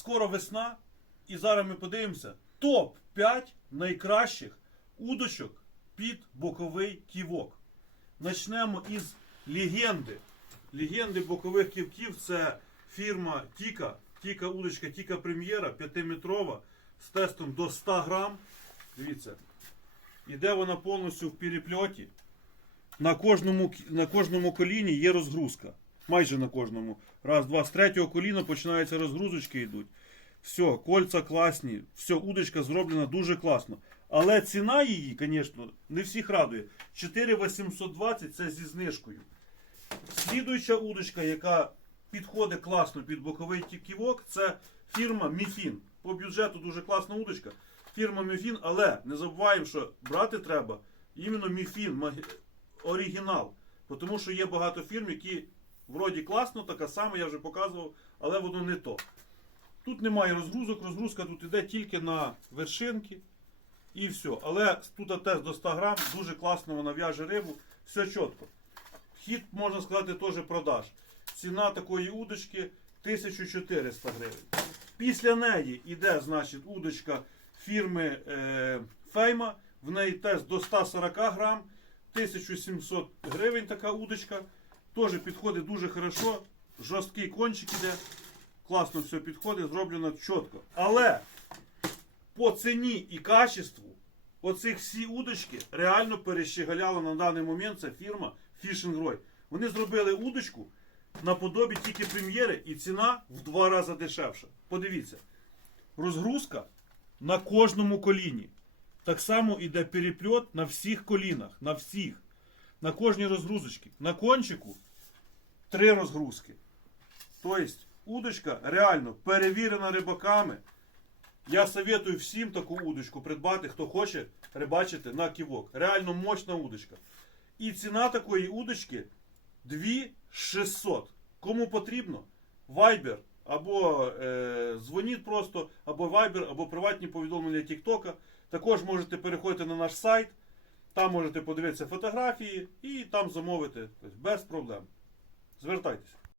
скоро весна, і зараз ми подивимося топ-5 найкращих удочок під боковий ківок. Начнемо із легенди. Легенди бокових ківків це фірма Тіка. Тіка удочка, Тіка Прем'єра 5-метрова з тестом до 100 грам. Дивіться. Іде вона повністю в перепльоті. На кожному, на кожному коліні є розгрузка. Майже на кожному. Раз, два. З третього коліна починаються розгрузочки йдуть. Все, кольца класні, все, удочка зроблена дуже класно. Але ціна її, звісно, не всіх радує. 4820 це зі знижкою. Слідуюча удочка, яка підходить класно під боковий ківок, це фірма Міфін. По бюджету дуже класна удочка. Фірма Міфін, але не забуваємо, що брати треба іменно Міфін, оригінал. Тому що є багато фірм, які вроді класно, така сама, я вже показував, але воно не то. Тут немає розгрузок, розгрузка тут іде тільки на вершинки і все. Але тут теж до 100 грам, дуже класно вона в'яже рибу, все чітко. Хід, можна сказати, теж продаж. Ціна такої удочки 1400 гривень. Після неї йде, значить, удочка фірми е, Фейма. В неї теж до 140 грам, 1700 гривень така удочка. Теж підходить дуже хорошо. Жорсткий кончик іде. Класно все підходить, зроблено чітко. Але по ціні і качеству оцих всі удочки реально перещеголяла на даний момент ця фірма Fishing Roy. Вони зробили удочку наподобі тільки прем'єри, і ціна в два рази дешевша. Подивіться, розгрузка на кожному коліні. Так само іде перепльот на всіх колінах, на всіх. На кожній розгрузочці. На кончику три розгрузки. Тобто, удочка реально перевірена рибаками. Я советую всім таку удочку придбати, хто хоче рибачити на ківок. Реально мощна удочка. І ціна такої удочки 2600. Кому потрібно, Viber або е, дзвоніть просто, або Viber, або приватні повідомлення Тіктока. Також можете переходити на наш сайт, там можете подивитися фотографії і там замовити Тобто без проблем. Звертайтеся.